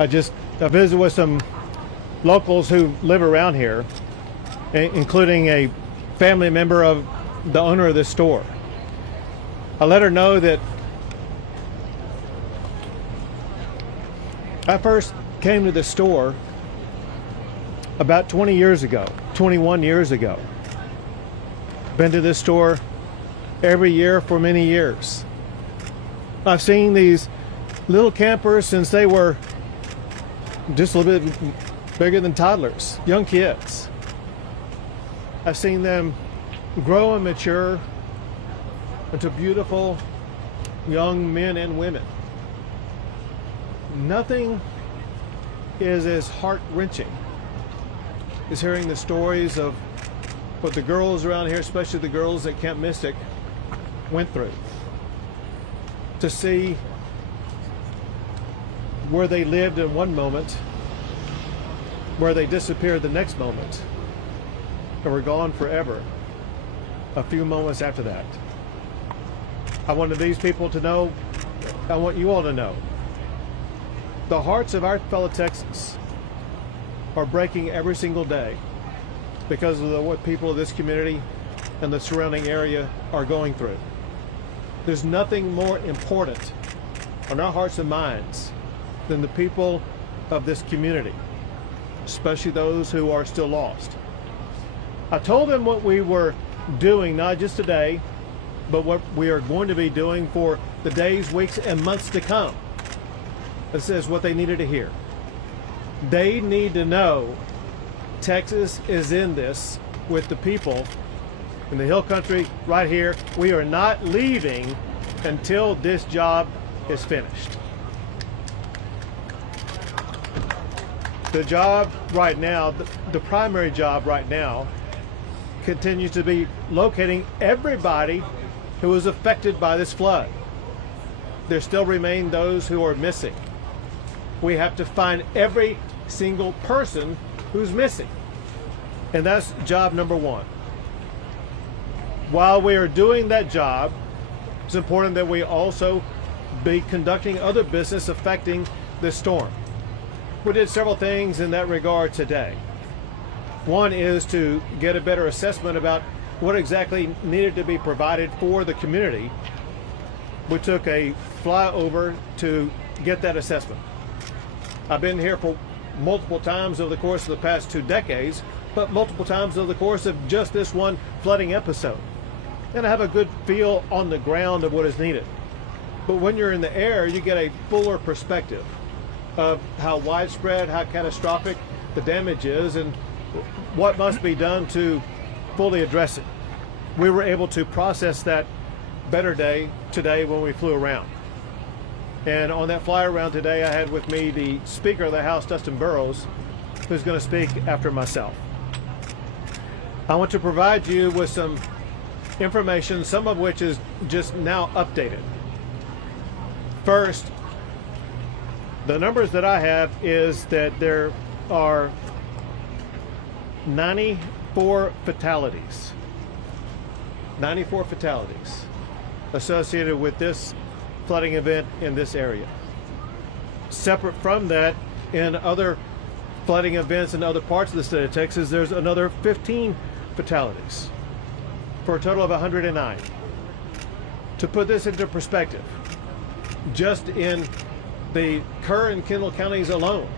I visited with some locals who live around here, including a family member of the owner of this store. I let her know that I first came to the store about 21 years ago. Been to this store every year for many years. I've seen these little campers since they were just a little bit bigger than toddlers, young kids. I've seen them grow and mature into beautiful young men and women. Nothing is as heart-wrenching as hearing the stories of what the girls around here, especially the girls at Camp Mystic, went through. To see where they lived in one moment, where they disappeared the next moment, and were gone forever a few moments after that. I wanted these people to know, I want you all to know, the hearts of our fellow Texans are breaking every single day because of what people of this community and the surrounding area are going through. There's nothing more important on our hearts and minds than the people of this community, especially those who are still lost. I told them what we were doing, not just today, but what we are going to be doing for the days, weeks, and months to come. This is what they needed to hear. They need to know Texas is in this with the people in the Hill Country right here. We are not leaving until this job is finished. The job right now, the primary job right now, continues to be locating everybody who was affected by this flood. There still remain those who are missing. We have to find every single person who's missing. And that's job number one. While we are doing that job, it's important that we also be conducting other business affecting this storm. We did several things in that regard today. One is to get a better assessment about what exactly needed to be provided for the community. We took a flyover to get that assessment. I've been here for multiple times over the course of the past 2 decades, but multiple times over the course of just this one flooding episode. And I have a good feel on the ground of what is needed. But when you're in the air, you get a fuller perspective of how widespread, how catastrophic the damage is, and what must be done to fully address it. We were able to process that better today when we flew around. And on that fly around today, I had with me the Speaker of the House, Dustin Burrows, who's going to speak after myself. I want to provide you with some information, some of which is just now updated. First, the numbers that I have is that there are 94 fatalities. 94 fatalities associated with this flooding event in this area. Separate from that, in other flooding events in other parts of the state of Texas, there's another 15 fatalities for a total of 109. To put this into perspective, just in the Kerr and Kendall counties alone,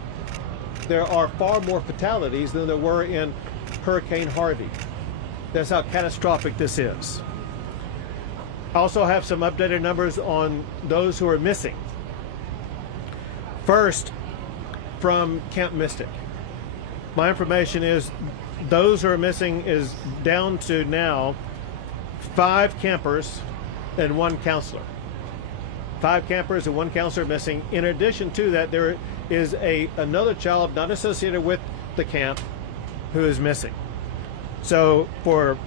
there are far more fatalities than there were in Hurricane Harvey. That's how catastrophic this is. I also have some updated numbers on those who are missing. First, from Camp Mystic. My information is those who are missing is down to now 5 campers and 1 counselor. 5 campers and 1 counselor missing. In addition to that, there is another child not associated with the camp who is missing. So for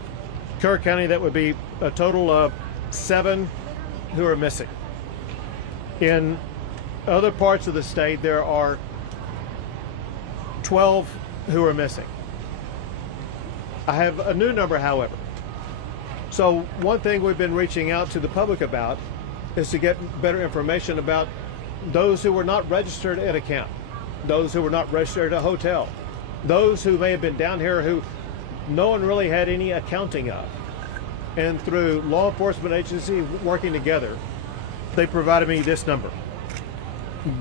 Kerr County, that would be a total of 7 who are missing. In other parts of the state, there are 12 who are missing. I have a new number, however. So one thing we've been reaching out to the public about is to get better information about those who were not registered at a camp. those who were not registered at a hotel, those who may have been down here who no one really had any accounting of. And through law enforcement agencies working together, they provided me this number.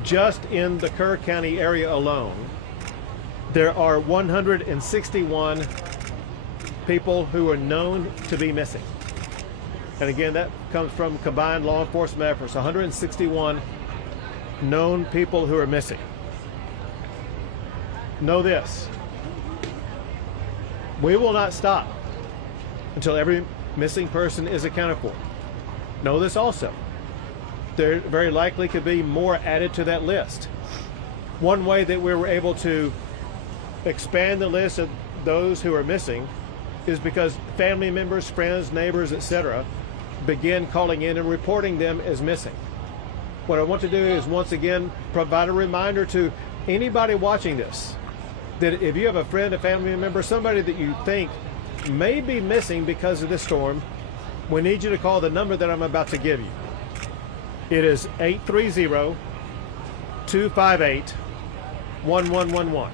Just in the Kerr County area alone, there are 161 people who are known to be missing. And again, that comes from combined law enforcement efforts, 161 known people who are missing. Know this, we will not stop until every missing person is accounted for. Know this also, there very likely could be more added to that list. One way that we were able to expand the list of those who are missing is because family members, friends, neighbors, etc. begin calling in and reporting them as missing. What I want to do is once again provide a reminder to anybody watching this that if you have a friend, a family member, somebody that you think may be missing because of this storm, we need you to call the number that I'm about to give you. It is 830-258-1111.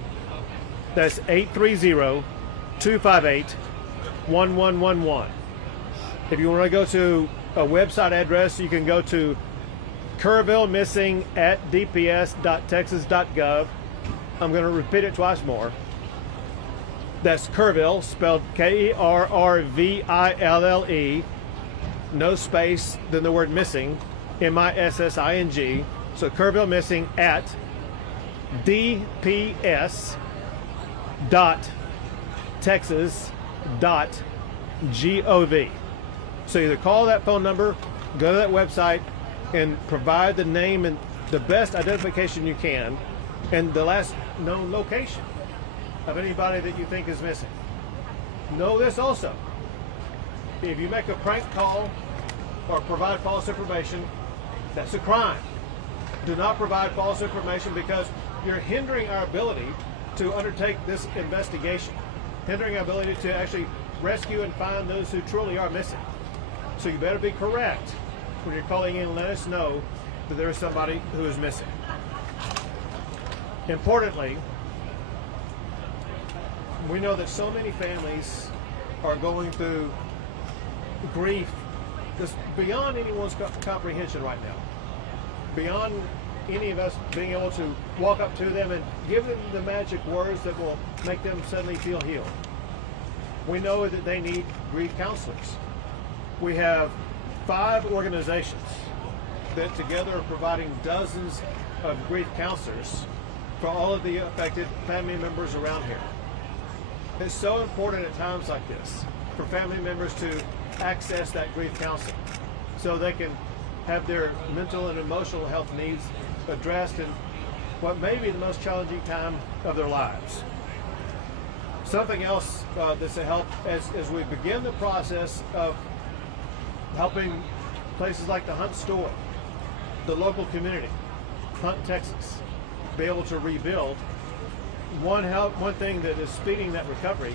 That's 830-258-1111. If you want to go to a website address, you can go to kerrvillemissing@dps.texas.gov. I'm going to repeat it twice more. That's Kerrville, spelled Kerrville, no space, then the word missing, MISSING. So Kerrville Missing at dps.texas.gov. So either call that phone number, go to that website, and provide the name and the best identification you can and the last known location of anybody that you think is missing. Know this also, if you make a prank call or provide false information, that's a crime. Do not provide false information because you're hindering our ability to undertake this investigation, hindering our ability to actually rescue and find those who truly are missing. So you better be correct when you're calling in and let us know that there is somebody who is missing. Importantly, we know that so many families are going through grief that's beyond anyone's comprehension right now. Beyond any of us being able to walk up to them and give them the magic words that will make them suddenly feel healed. We know that they need grief counselors. We have 5 organizations that together are providing dozens of grief counselors for all of the affected family members around here. It's so important at times like this for family members to access that grief counseling so they can have their mental and emotional health needs addressed in what may be the most challenging time of their lives. Something else that's a help as we begin the process of helping places like the Hunt store, the local community, Hunt, Texas, be able to rebuild. One thing that is speeding that recovery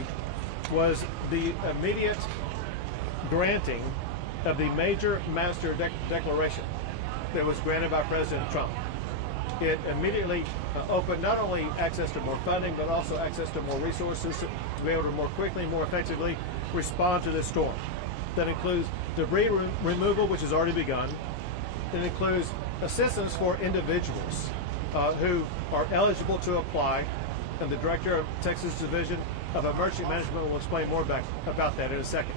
was the immediate granting of the major master declaration that was granted by President Trump. It immediately opened not only access to more funding, but also access to more resources to be able to more quickly, more effectively respond to this storm. That includes debris removal, which has already begun. It includes assistance for individuals who are eligible to apply, and the Director of Texas Division of Emergency Management will explain more about that in a second.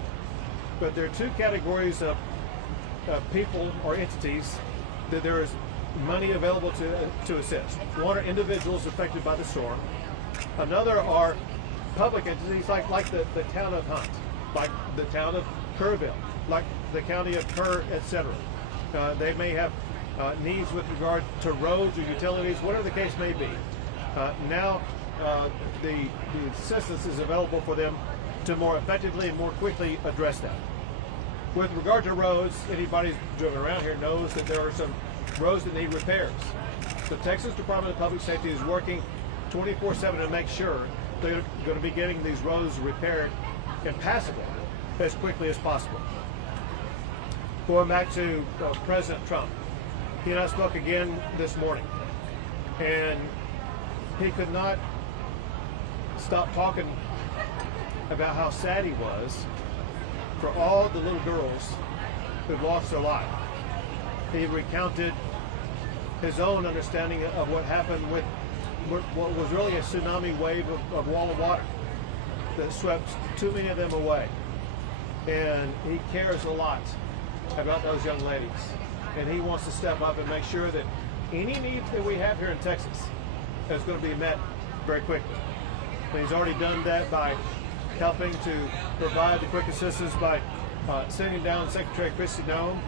But there are 2 categories of people or entities that there is money available to assist. One are individuals affected by the storm. Another are public entities like the town of Hunt, like the town of Kerrville, like the county of Kerr, etc. They may have needs with regard to roads or utilities, whatever the case may be. Now the assistance is available for them to more effectively and more quickly address that. With regard to roads, anybody who's driven around here knows that there are some roads that need repairs. The Texas Department of Public Safety is working 24/7 to make sure they're going to be getting these roads repaired and passable as quickly as possible. Going back to President Trump, he and I spoke again this morning, and he could not stop talking about how sad he was for all the little girls who've lost their life. He recounted his own understanding of what happened with what was really a tsunami wave of wall of water that swept too many of them away. And he cares a lot about those young ladies. And he wants to step up and make sure that any need that we have here in Texas is going to be met very quickly. And he's already done that by helping to provide the quick assistance by sending down Secretary Christy Nome,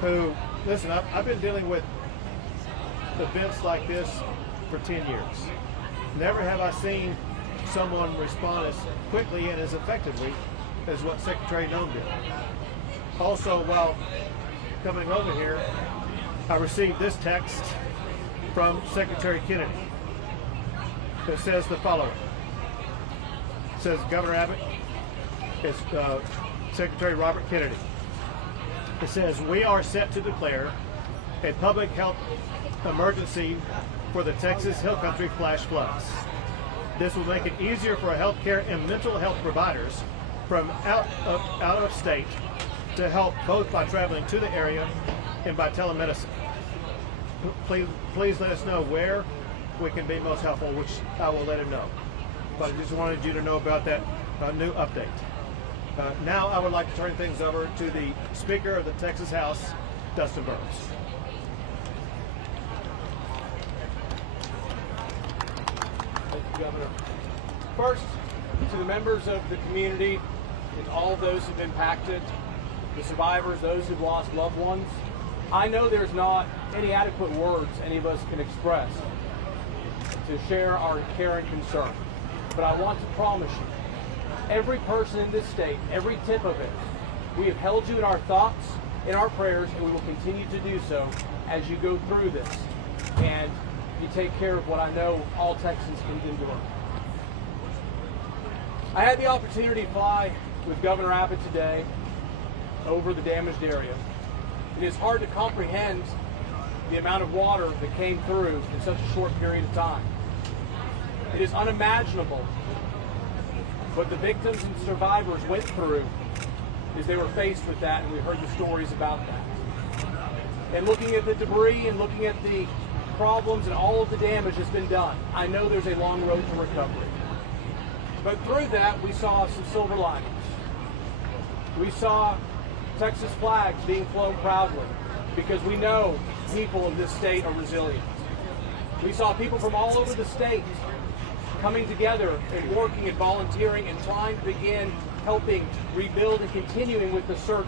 who, listen, I've been dealing with events like this for 10 years. Never have I seen someone respond as quickly and as effectively as what Secretary Nome did. Also, while coming over here, I received this text from Secretary Kennedy that says the following. It says, Governor Abbott, it's Secretary Robert Kennedy. It says, we are set to declare a public health emergency for the Texas Hill Country flash floods. This will make it easier for healthcare and mental health providers from out of state to help both by traveling to the area and by telemedicine. Please let us know where we can be most helpful, which I will let him know. But I just wanted you to know about that new update. Now I would like to turn things over to the Speaker of the Texas House, Dustin Burns. Thank you, Governor. First, to the members of the community and all those who've been impacted, the survivors, those who've lost loved ones, I know there's not any adequate words any of us can express to share our care and concern. But I want to promise you, every person in this state, every tip of it, we have held you in our thoughts, in our prayers, and we will continue to do so as you go through this and you take care of what I know all Texans can endure. I had the opportunity to fly with Governor Abbott today over the damaged area. It is hard to comprehend the amount of water that came through in such a short period of time. It is unimaginable what the victims and survivors went through as they were faced with that, and we heard the stories about that. And looking at the debris and looking at the problems and all of the damage that's been done, I know there's a long road to recovery. But through that, we saw some silver linings. We saw Texas flags being flown proudly because we know people in this state are resilient. We saw people from all over the state coming together and working and volunteering and trying to begin helping rebuild and continuing with the search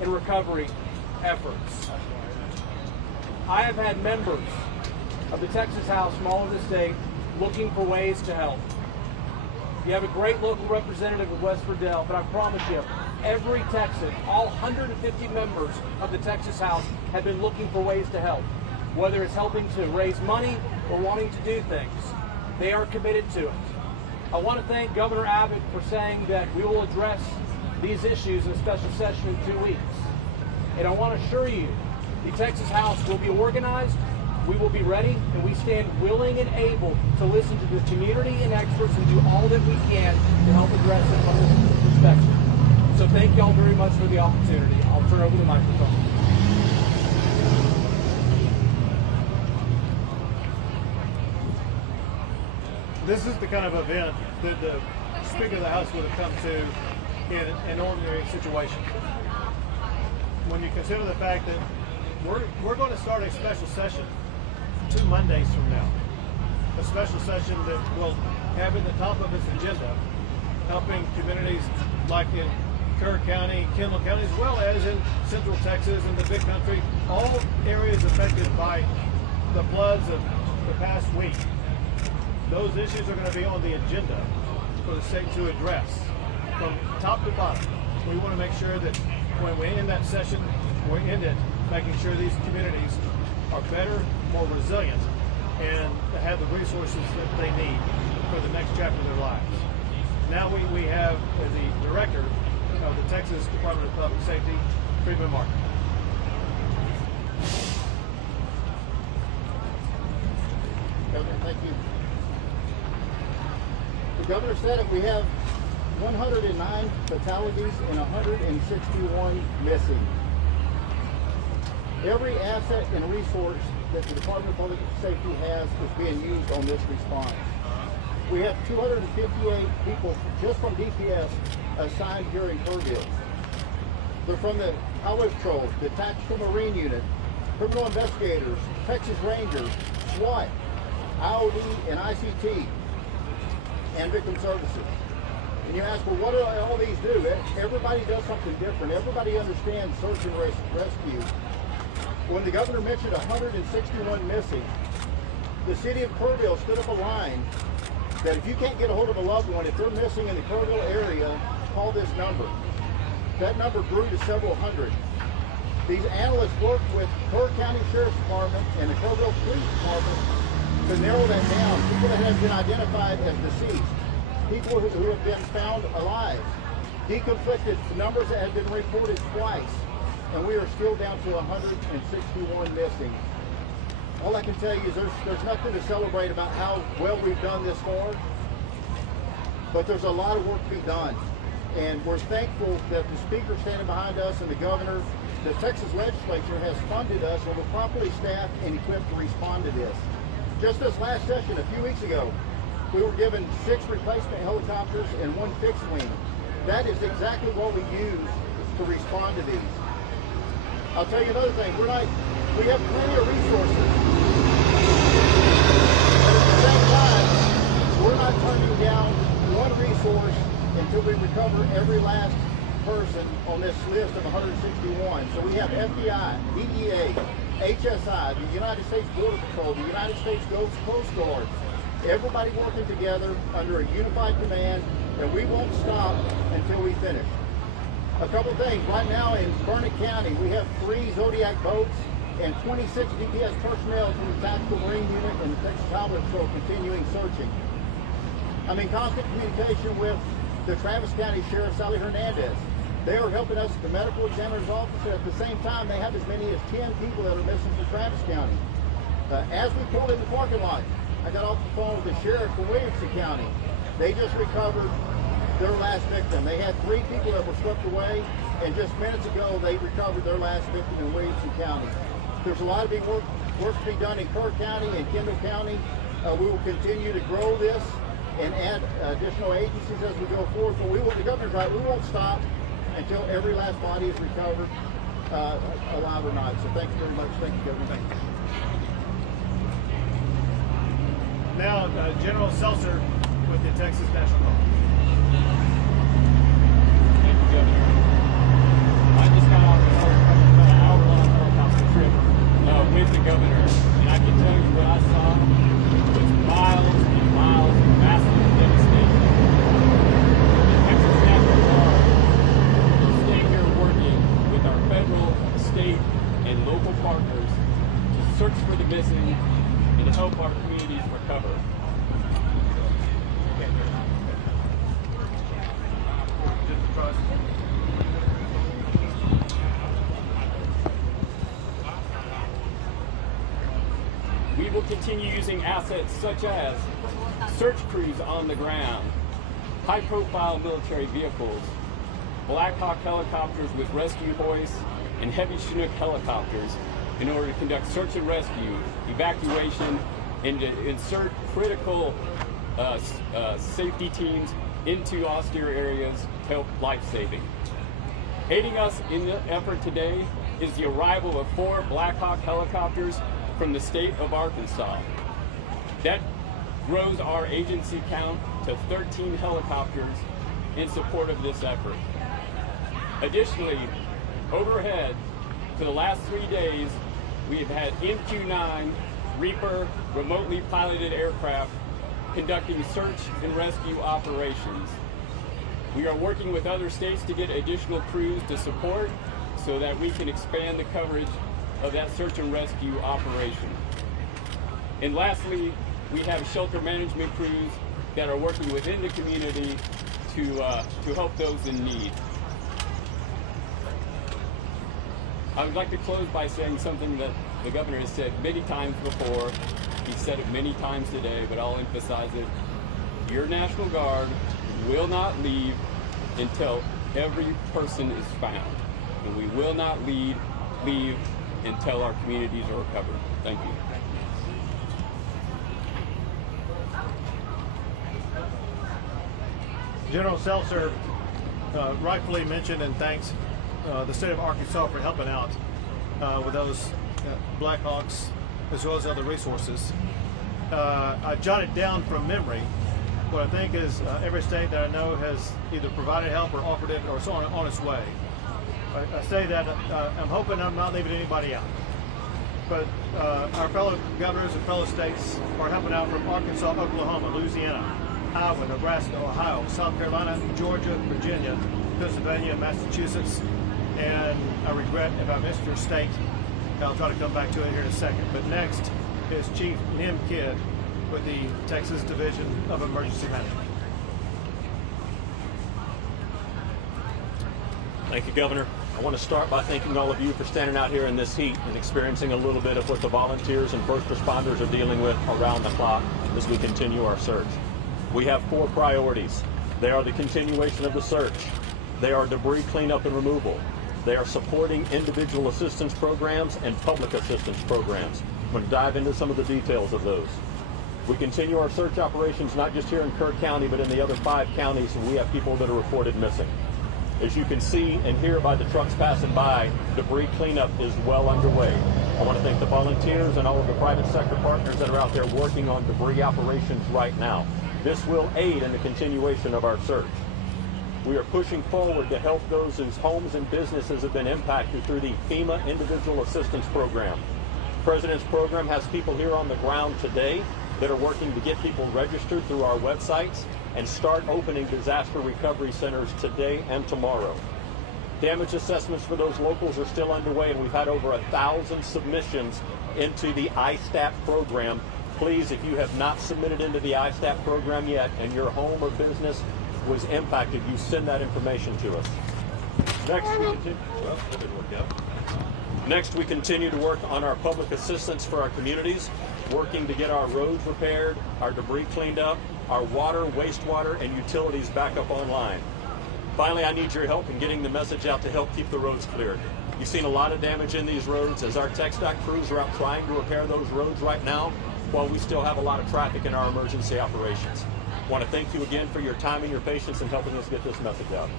and recovery efforts. I have had members of the Texas House from all over the state looking for ways to help. You have a great local representative of West Verdell, but I promise you, every Texan, all 150 members of the Texas House have been looking for ways to help, whether it's helping to raise money or wanting to do things. They are committed to it. I want to thank Governor Abbott for saying that we will address these issues in a special session in 2 weeks. And I want to assure you, the Texas House will be organized, we will be ready, and we stand willing and able to listen to the community and experts and do all that we can to help address it from this perspective. So thank y'all very much for the opportunity. I'll turn over the microphone. This is the kind of event that the Speaker of the House would have come to in an ordinary situation. When you consider the fact that we're going to start a special session 2 Mondays from now, a special session that will have at the top of its agenda helping communities like in Kerr County, Kendall County, as well as in Central Texas and the Big Country, all areas affected by the floods of the past week. Those issues are going to be on the agenda for the state to address from top to bottom. We want to make sure that when we end that session, we end it making sure these communities are better, more resilient, and have the resources that they need for the next chapter of their lives. Now we have the Director of the Texas Department of Public Safety, Freeman Martin. Governor, thank you. The governor said it, we have 109 fatalities and 161 missing. Every asset and resource that the Department of Public Safety has is being used on this response. We have 258 people just from DPS assigned here in Kerrville. They're from the Highway Patrol, the Tactical Marine Unit, criminal investigators, Texas Rangers, SWAT, IOD and ICT, and victim services. And you ask, well, what do all these do? Everybody does something different. Everybody understands search and rescue. When the governor mentioned 161 missing, the city of Kerrville stood up a line that if you can't get a hold of a loved one, if they're missing in the Kerrville area, call this number. That number grew to several hundred. These analysts worked with Kerr County Sheriff's Department and the Kerrville Police Department to narrow that down. People that have been identified as deceased, people who have been found alive, deconflicted numbers that have been reported twice, and we are still down to 161 missing. All I can tell you is there's nothing to celebrate about how well we've done this far, but there's a lot of work to be done. And we're thankful that the speaker standing behind us and the governor, the Texas legislature has funded us and we're properly staffed and equipped to respond to this. Just this last session, a few weeks ago, we were given 6 replacement helicopters and 1 fixed wing. That is exactly what we use to respond to these. I'll tell you another thing, we have plenty of resources. But at the same time, we're not turning down one resource until we recover every last person on this list of 161. So we have FBI, DEA, HSI, the United States Border Patrol, the United States Coast Guard, everybody working together under a unified command, and we won't stop until we finish. A couple things. Right now in Kerr County, we have 3 Zodiac boats and 26 DPS personnel from the Tactical Marine Unit and the Texas Highway Patrol continuing searching. I'm in constant communication with the Travis County Sheriff, Sally Hernandez. They are helping us at the medical examiner's office, and at the same time, they have as many as 10 people that are missing from Travis County. As we pulled in the parking lot, I got off the phone with the sheriff from Williamson County. They just recovered their last victim. They had 3 people that were swept away, and just minutes ago, they recovered their last victim in Williamson County. There's a lot of work to be done in Kerr County and Kendall County. We will continue to grow this and add additional agencies as we go forward. But the governor's right, we won't stop until every last body is recovered, alive or not. So thank you very much. Thank you, Governor. Thank you. Now, General Seltzer with the Texas National Guard. Thank you, Governor. I just got off an hour-long helicopter trip with the governor, and I can tell you what I saw was miles and miles of massive devastation. The Texas National Guard is staying here working with our federal, state, and local partners to search for the missing and to help our communities recover. We will continue using assets such as search crews on the ground, high-profile military vehicles, Black Hawk helicopters with rescue hoists, and heavy Chinook helicopters in order to conduct search and rescue, evacuation, and to insert critical safety teams into austere areas to help life-saving. Aiding us in the effort today is the arrival of 4 Black Hawk helicopters from the state of Arkansas. That grows our agency count to 13 helicopters in support of this effort. Additionally, overhead, for the last 3 days, we have had MQ-9 Reaper remotely piloted aircraft conducting search and rescue operations. We are working with other states to get additional crews to support so that we can expand the coverage of that search and rescue operation. And lastly, we have shelter management crews that are working within the community to help those in need. I would like to close by saying something that the governor has said many times before. He said it many times today, but I'll emphasize it your National Guard will not leave until every person is found. And we will not leave until our communities are recovered. Thank you. General Seltzer rightfully mentioned and thanks the state of Arkansas for helping out with those Blackhawks as well as other resources. I jotted down from memory what I think is every state that I know has either provided help or offered it or it's on its way. I say that I'm hoping I'm not leaving anybody out. But our fellow governors and fellow states are helping out from Arkansas, Oklahoma, Louisiana, Iowa, Nebraska, Ohio, South Carolina, Georgia, Virginia, Pennsylvania, Massachusetts, and I regret if I missed your state. I'll try to come back to it here in a second. But next is Chief Nim Kidd with the Texas Division of Emergency Management. Thank you, Governor. I want to start by thanking all of you for standing out here in this heat and experiencing a little bit of what the volunteers and first responders are dealing with around the clock as we continue our search. We have 4 priorities. They are the continuation of the search. They are debris cleanup and removal. They are supporting individual assistance programs and public assistance programs. I'm going to dive into some of the details of those. We continue our search operations not just here in Kerr County, but in the other 5 counties, and we have people that are reported missing. As you can see and hear by the trucks passing by, debris cleanup is well underway. I want to thank the volunteers and all of the private sector partners that are out there working on debris operations right now. This will aid in the continuation of our search. We are pushing forward to help those whose homes and businesses have been impacted through the FEMA Individual Assistance Program. The President's program has people here on the ground today that are working to get people registered through our websites and start opening disaster recovery centers today and tomorrow. Damage assessments for those locals are still underway, and we've had over 1,000 submissions into the ISTAT program. Please, if you have not submitted into the ISTAT program yet and your home or business was impacted, you send that information to us. Next, we continue to work on our public assistance for our communities, working to get our roads repaired, our debris cleaned up, our water, wastewater, and utilities back up online. Finally, I need your help in getting the message out to help keep the roads cleared. You've seen a lot of damage in these roads as our TxDOT crews are out trying to repair those roads right now while we still have a lot of traffic in our emergency operations. I want to thank you again for your time and your patience in helping us get this message out.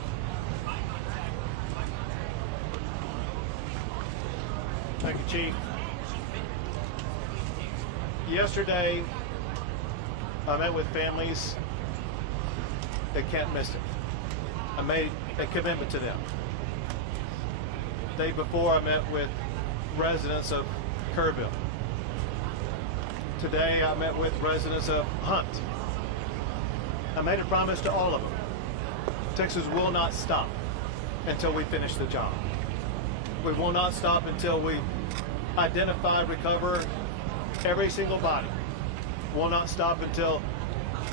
Thank you, Chief. Yesterday, I met with families that can't miss it. I made a commitment to them. The day before, I met with residents of Kerrville. Today, I met with residents of Hunt. I made a promise to all of them. Texas will not stop until we finish the job. We will not stop until we identify, recover every single body. We'll not stop until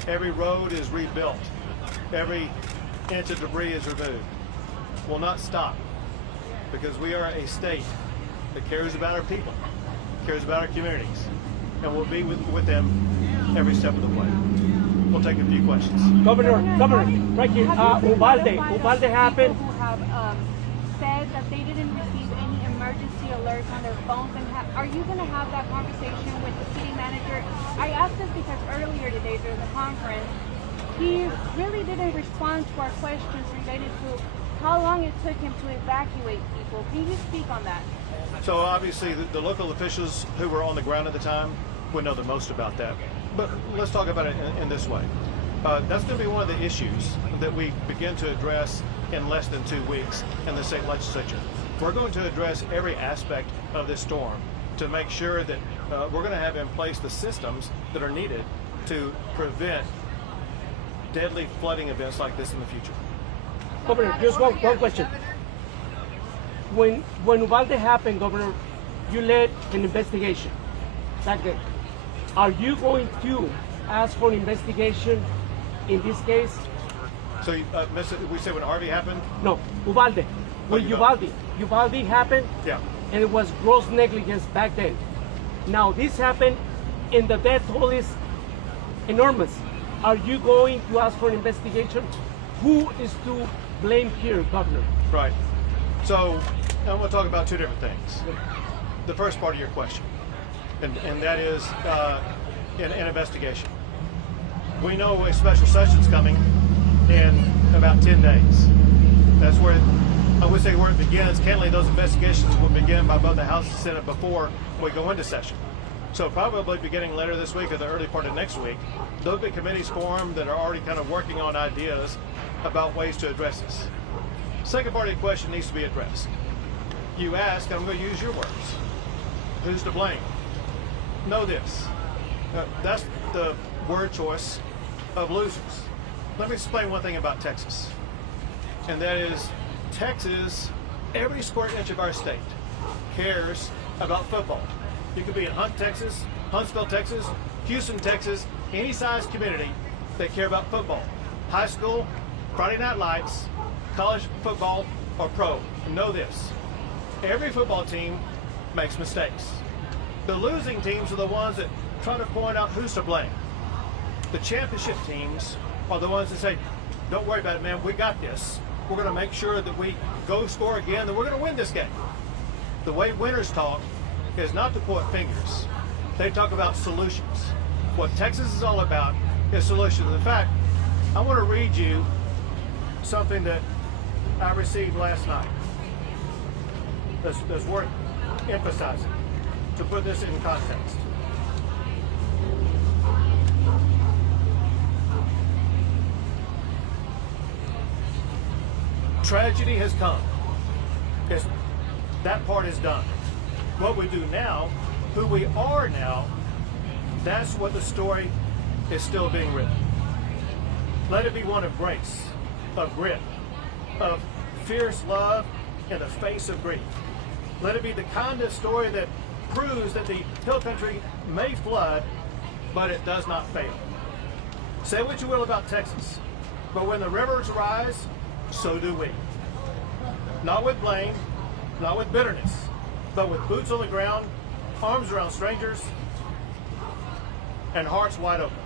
every road is rebuilt, every inch of debris is removed. We'll not stop because we are a state that cares about our people, cares about our communities, and we'll be with them every step of the way. We'll take a few questions. Governor, right here. Uvalde happened. Who have said that they didn't receive any emergency alerts on their phones, and are you going to have that conversation with the city manager? I asked this because earlier today during the conference, he really didn't respond to our questions related to how long it took him to evacuate people. Can you speak on that? So obviously the local officials who were on the ground at the time would know the most about that. But let's talk about it in this way. That's going to be one of the issues that we begin to address in less than 2 weeks in the state legislature. We're going to address every aspect of this storm to make sure that we're going to have in place the systems that are needed to prevent deadly flooding events like this in the future. Governor, just one question. When Uvalde happened, Governor, you led an investigation that day. Are you going to ask for an investigation in this case? So we said when Harvey happened? No, Uvalde. When Uvalde happened, yeah, and it was gross negligence back then. Now this happened, and the death toll is enormous. Are you going to ask for an investigation? Who is to blame here, Governor? Right. So I'm going to talk about two different things. The first part of your question, and that is an investigation. We know a special session's coming in about 10 days. That's where, I would say where it begins. Candidly, those investigations will begin by both the House and Senate before we go into session. So probably beginning later this week or the early part of next week, there'll be committees formed that are already kind of working on ideas about ways to address this. Second part of the question needs to be addressed. You ask, and I'm going to use your words, who's to blame? Know this. That's the word choice of losers. Let me explain one thing about Texas. And that is, Texas, every square inch of our state cares about football. You could be in Hunt, Texas, Huntsville, Texas, Houston, Texas, any size community, they care about football. High school, Friday Night Lights, college football, or pro. Know this. Every football team makes mistakes. The losing teams are the ones that try to point out who's to blame. The championship teams are the ones that say, don't worry about it, man, we got this. We're going to make sure that we go score again, that we're going to win this game. The way winners talk is not to point fingers. They talk about solutions. What Texas is all about is solutions. In fact, I want to read you something that I received last night that's worth emphasizing to put this in context. Tragedy has come. That part is done. What we do now, who we are now, that's what the story is still being written. Let it be one of grace, of grit, of fierce love in the face of grief. Let it be the kind of story that proves that the hill country may flood, but it does not fail. Say what you will about Texas, but when the rivers rise, so do we. Not with blame, not with bitterness, but with boots on the ground, arms around strangers, and hearts wide open.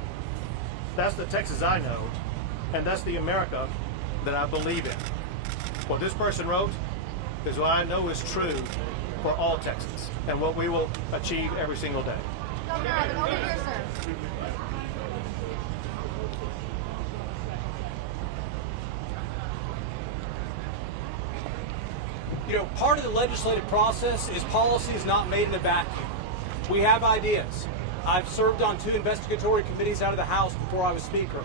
That's the Texas I know, and that's the America that I believe in. What this person wrote is what I know is true for all Texans, and what we will achieve every single day. Governor Abbott, over here, sir. You know, part of the legislative process is policy is not made in a vacuum. We have ideas. I've served on 2 investigatory committees out of the House before I was Speaker,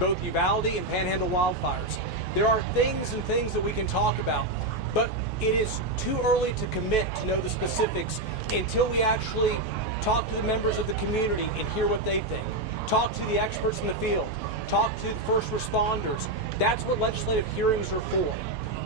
both Uvalde and Panhandle wildfires. There are things that we can talk about, but it is too early to commit to know the specifics until we actually talk to the members of the community and hear what they think. Talk to the experts in the field. Talk to the first responders. That's what legislative hearings are for.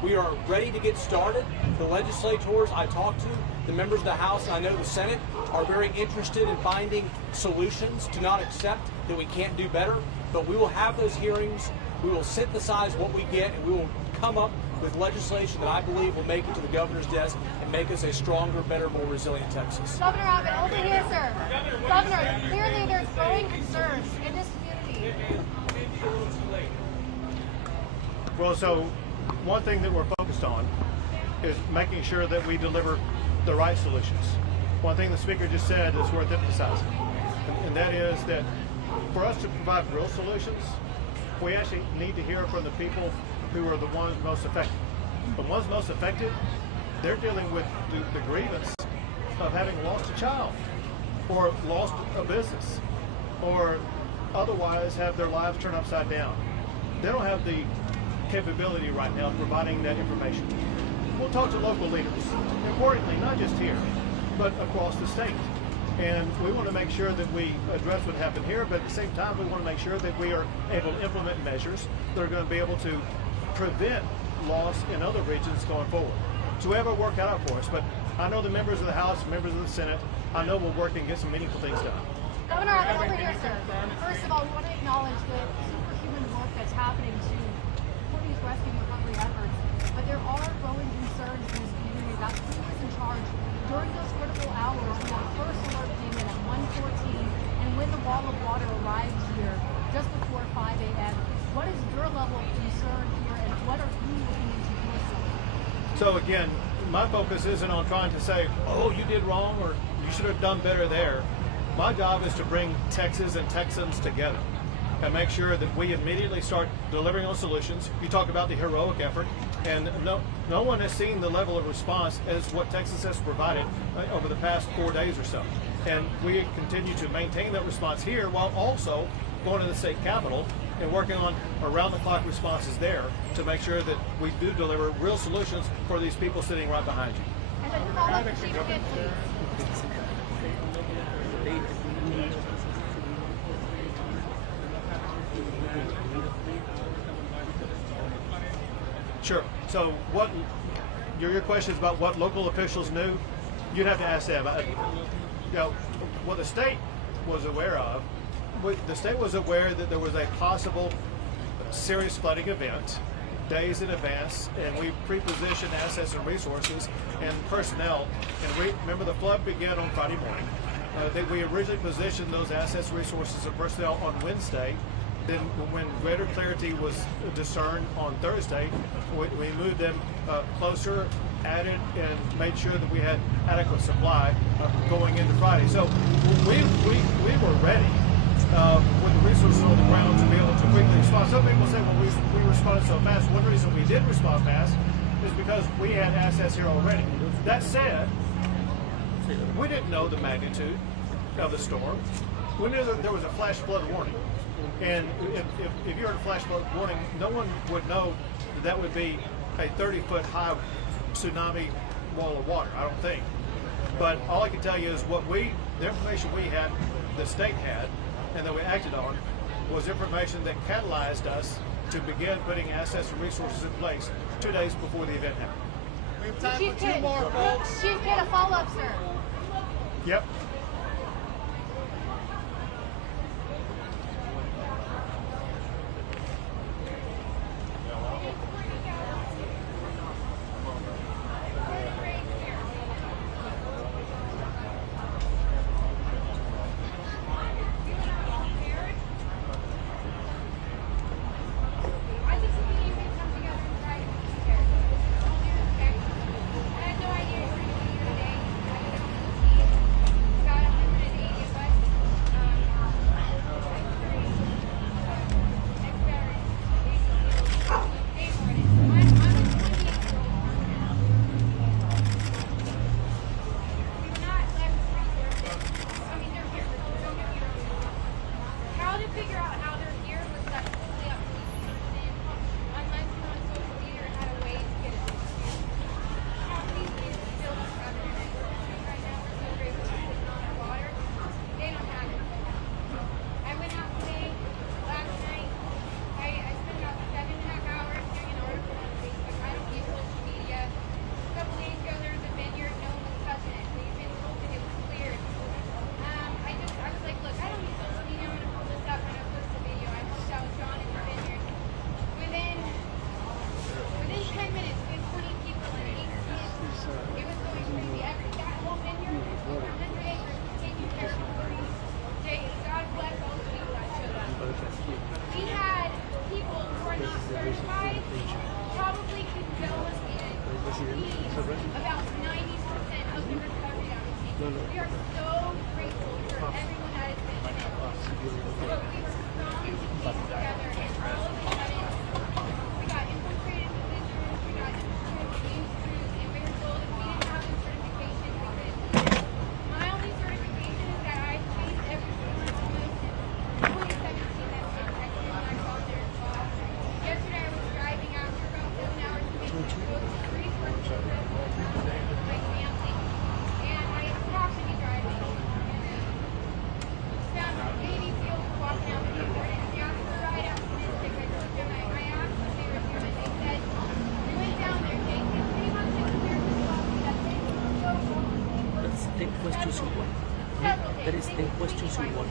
We are ready to get started. The legislators I talked to, the members of the House, and I know the Senate, are very interested in finding solutions to not accept that we can't do better. But we will have those hearings. We will synthesize what we get, and we will come up with legislation that I believe will make it to the governor's desk and make us a stronger, better, more resilient Texas. Governor Abbott, over here, sir. Governor, clearly there's growing concerns in this community. Well, so one thing that we're focused on is making sure that we deliver the right solutions. One thing the speaker just said is worth emphasizing, and that is that for us to provide real solutions, we actually need to hear from the people who are the ones most affected. The ones most affected, they're dealing with the grievance of having lost a child, or lost a business, or otherwise have their lives turned upside down. They don't have the capability right now of providing that information. We'll talk to local leaders, importantly, not just here, but across the state. And we want to make sure that we address what happened here, but at the same time, we want to make sure that we are able to implement measures that are going to be able to prevent loss in other regions going forward. So we have our work cut out for us, but I know the members of the House, members of the Senate, I know we'll work and get some meaningful things done. Governor Abbott, over here, sir. First of all, we want to acknowledge the superhuman work that's happening to support these rescue and recovery efforts, but there are growing concerns in this community about who is in charge. During those critical hours, when the first alert came in at 1:14, and when the wall of water arrived here just before So again, my focus isn't on trying to say, oh, you did wrong or you should have done better there. My job is to bring Texas and Texans together and make sure that we immediately start delivering on solutions. You talk about the heroic effort, and no one has seen the level of response as what Texas has provided over the past 4 days or so. And we continue to maintain that response here while also going to the state capitol and working on around-the-clock responses there to make sure that we do deliver real solutions for these people sitting right behind you. And then follow up, Chief Kid, please. Sure. So what your question is about what local officials knew? You'd have to ask them. What the state was aware of, the state was aware that there was a possible serious flooding event days in advance, and we pre-positioned assets and resources and personnel. And remember, the flood began on Friday morning. We originally positioned those assets, resources, and personnel on Wednesday. Then when greater clarity was discerned on Thursday, we moved them closer, added, and made sure that we had adequate supply going into Friday. So we were ready with the resources on the ground to be able to quickly respond. Some people say, well, we responded so fast. One reason we did respond fast is because we had assets here already. That said, we didn't know the magnitude of the storm. We knew that there was a flash flood warning. And if you're in a flash flood warning, no one would know that would be a 30-foot high tsunami wall of water, I don't think. But all I can tell you is the information we had, the state had, and that we acted on, was information that catalyzed us to begin putting assets and resources in place 2 days before the event happened. We have time Chief for two Kid, more, folks. Chief Kid, a follow-up, sir. Yep. That is 10 questions in one.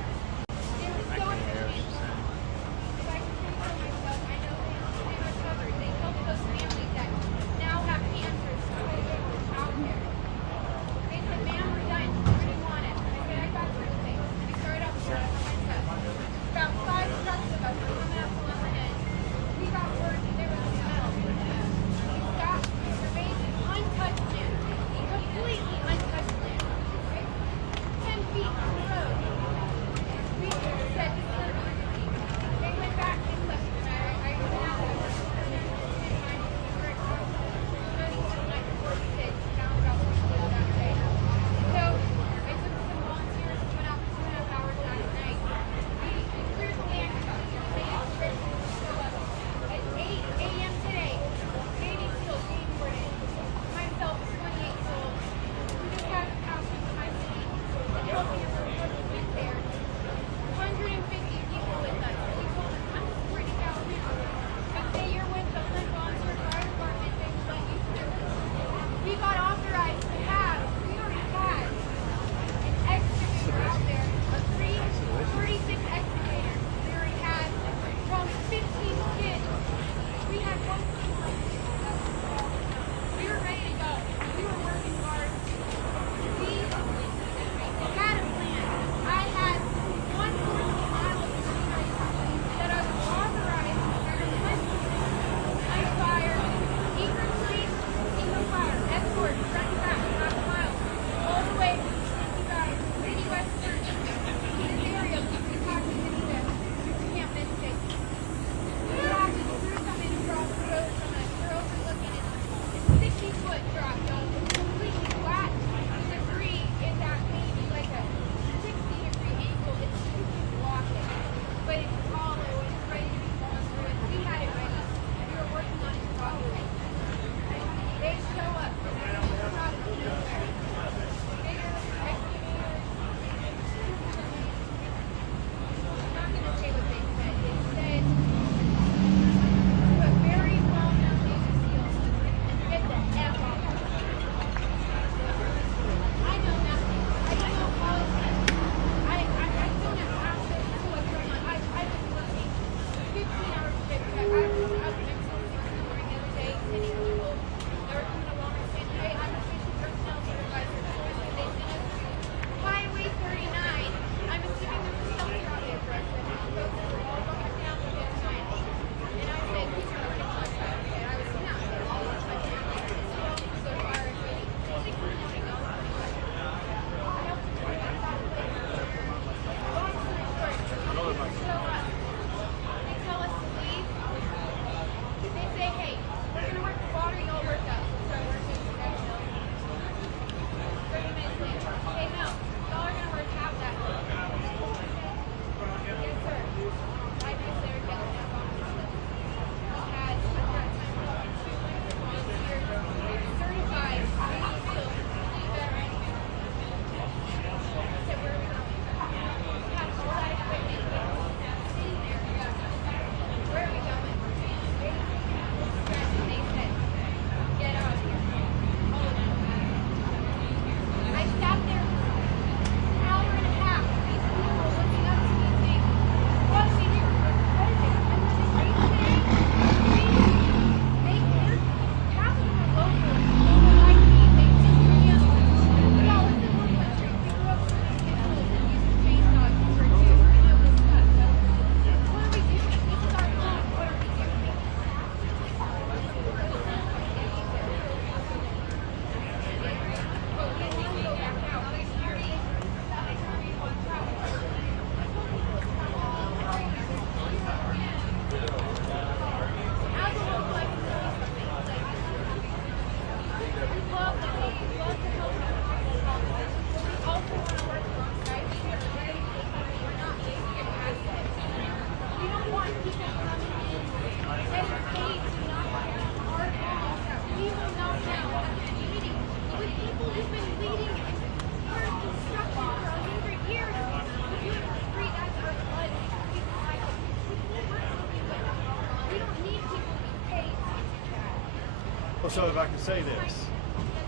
Well, so if I can say this.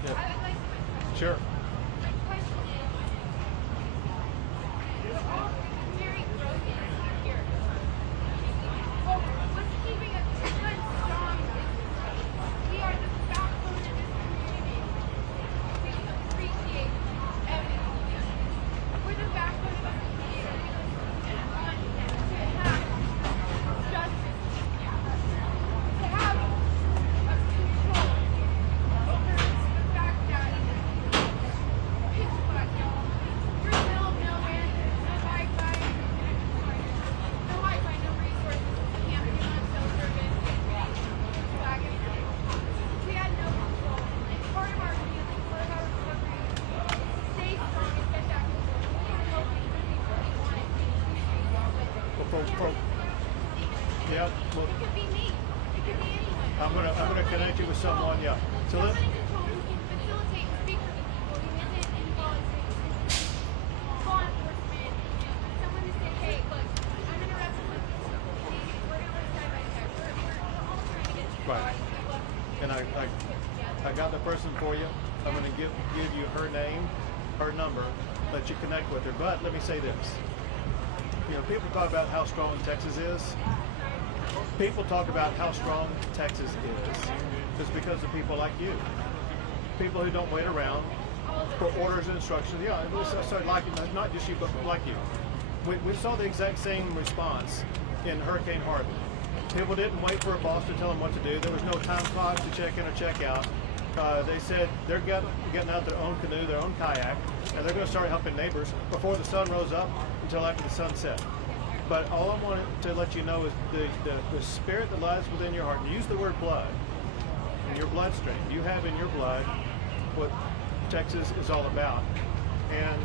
Yeah. Sure. Yeah, well, It could be me. It could be anyone. I'm gonna connect you with someone. Yeah. So let. Someone who can facilitate and speak for the people who isn't involved in law enforcement. Someone to say, hey, look, I'm interested with these people. We're gonna work side by side. We're all trying to get to the Right. And I got the person for you. I'm gonna give you her name, her number, let you connect with her. But let me say this. You know, people talk about how strong Texas is. People talk about how strong Texas is just because of people like you. People who don't wait around for orders and instructions. Yeah, so like, not just you, but like you. We saw the exact same response in Hurricane Harvey. People didn't wait for a boss to tell them what to do. There was no time clock to check in or check out. They said they're getting out their own canoe, their own kayak, and they're going to start helping neighbors before the sun rose up until after the sunset. But all I wanted to let you know is the spirit that lies within your heart. And use the word blood in your bloodstream. You have in your blood what Texas is all about. And